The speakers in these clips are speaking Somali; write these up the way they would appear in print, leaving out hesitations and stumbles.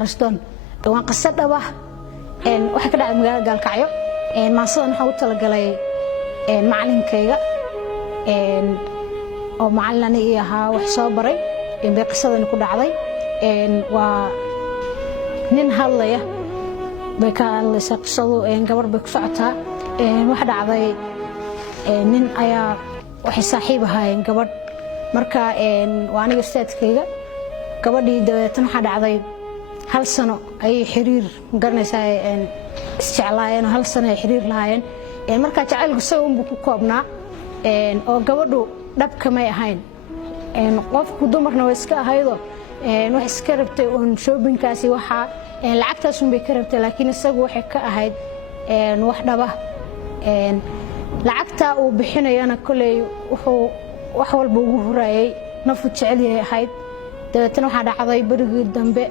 qarashdoon waan qasad dhaba waxa ka dhacay magaalada Gaalkacyo maasadan waxa uu talagalay macalinkayga oo macalin ii ahaa wax soo baray bay qisadan ku dhacday waa nin hadlaya bay ka hadlaysaa qisadu gabar bay ku socotaa waxa dhacday nin ayaa waxay saaxiib ahaayeen gabadh marka waa aniga staadkayga gabadhii dabeetana waxa dhacday hal sano ay xiriir garanaysaa isjeclaayeen hal sano ay xiriir lahaayeen marka jacaylku soo un ku koobnaa oo gabadhu dhabka may ahayn qofku dumarna way iska ahaydo wax iska rabtay oo shoppingkaasi waxa lacagtaas un bay ka rabtay laakiin isagu waxay ka ahayd wax dhaba lacagta uu bixinayana kulay wuxuu wax walba ugu hurayay nafu jecel yahay ahayd dabeetana waxa dhacday barigii dambe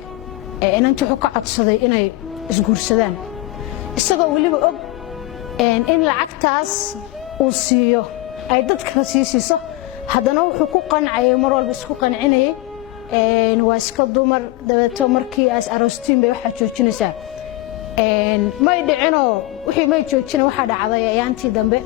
inantu wuxuu ka codsaday inay isguursadaan isagoo waliba og in lacagtaas uu siiyo ay dadka siiso haddana wuxuu ku qancay mar walba isku qancinayay waa iska dumar dabeeto markii as aroostiin bay waxa joojinaysaa may dhicino wixii may joojin waxa dhacday ayaantii dambe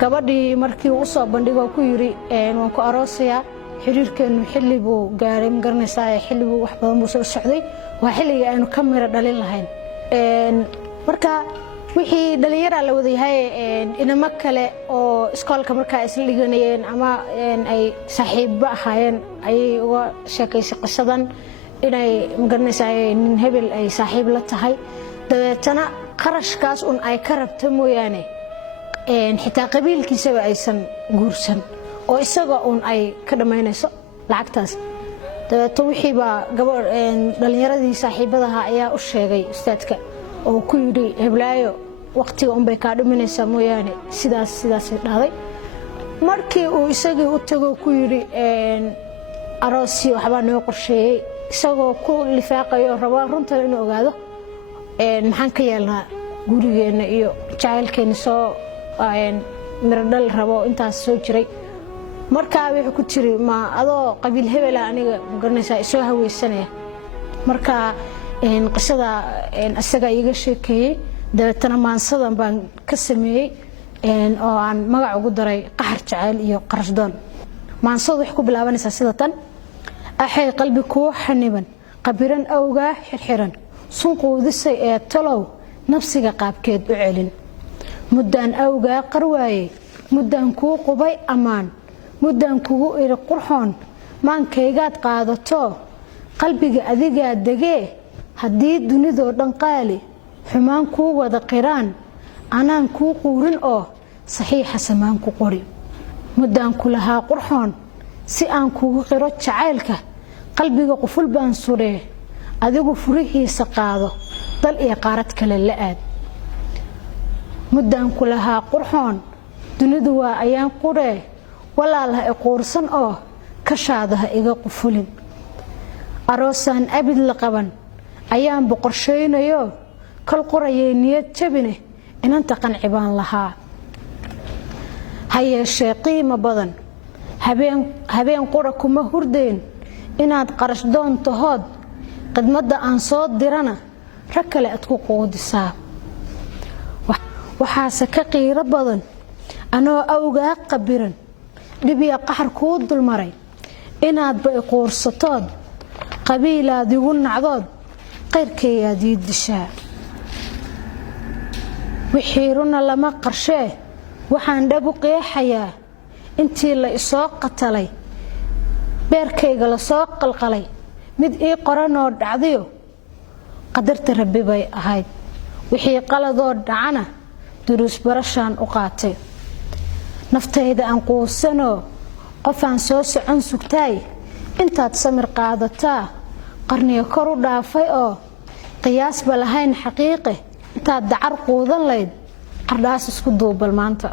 gabadhii markii uu soo bandhigo ku yiri waan ku aroosaya xiriirkeenu xilli buu gaaray garanaysaa xilli buu wax badan buu soo socday waa xilliga aanu ka mira dhalin lahayn marka wixii dhalinyaro la wada yahay inama kale oo iskoolka marka isla dhiganayeen ama ay saaxiib ahaayeen ay uga sheekaysay qisadan inay garanaysaa nin hebel ay saaxiib la tahay dabeetana qarashkaas un ay ka rabto mooyaane xitaa qabiilkiisa aysan guursan oo isaga un ay ka dhameynayso lacagtaas dabeeto wixii ba gabar dhalinyaradii saaxiibadaha ayaa u sheegay ustaadka oo ku yiri heblaayo waqtiga un bay ka dhimanaysaa mooyaane sidaas dhacday markii uu isagii u tago ku yiri aroosi waxba noo qorsheeyay isagoo ku lifaaqayo raba runta inuu ogaado maxaan ka yeelnaa gurigeena iyo jacaylkeena soo miradhal rabo intaas soo jiray markaa wuxuu ku jiri ma adoo qabiil hebel aniga garanaysaa soo haweysanaya markaa qisada asaga iga sheekeeyay dabeetana maansadan baan ka sameeyay oo aan magac ugu daray qaxar jacayl iyo qarashdoon maansadu wax ku bilaabanaysaa sida tan axay qalbi ku xaniban qabiran awga xirxiran sunquudisay ee talow nafsiga qaabkeed u celin muddaan awga qarwaaye muddaan kuu qubay amaan muddaan kugu iri qurxoon maankaygaad qaadato qalbiga adigaa degee haddii dunidoo dhan qaali xumaan kuu wada qiraan anaan kuu quurin oo saxiixa samaan ku qori muddaan ku lahaa qurxoon si aan kugu qiro jacaylka qalbiga quful baan suree adigu furihiisa qaado dal iyo qaarad kale la aad muddaan ku lahaa qurxoon dunidu waa ayaan quree walaalaha iquursan oo kashaadaha iga qufulin aroosaan abid la qaban ayaan boqorsheynayo kal qorayay niyad jabine inanta qanci baan lahaa hayeeshee qiimo badan habeen qura kuma hurdeen inaad qarashdoon tahood qidmadda aan soo dirana rag kale aad ku quudisaa waxaase ka qiiro badan anoo awgaa qabiran dhibiya qaxar kuu dulmaray inaadba iquursatood qabiilaad igu nacdood qayrkayaad ii dishaa wixii runa lama qarshee waxaan dhab u qeexayaa intii la isoo qatalay beerkayga la soo qalqalay mid ii qoranoo dhacdayo qadarta rabbi bay ahayd wixii qaladoo dhacana duruus barashaan u qaatay naftayda aan quusanoo qofaan soo socon sugtaay intaad samir qaadataa qarniga kor u dhaafay oo qiyaasba lahayn xaqiiqe intaad dacar quudan layd qardhaas isku duubal maanta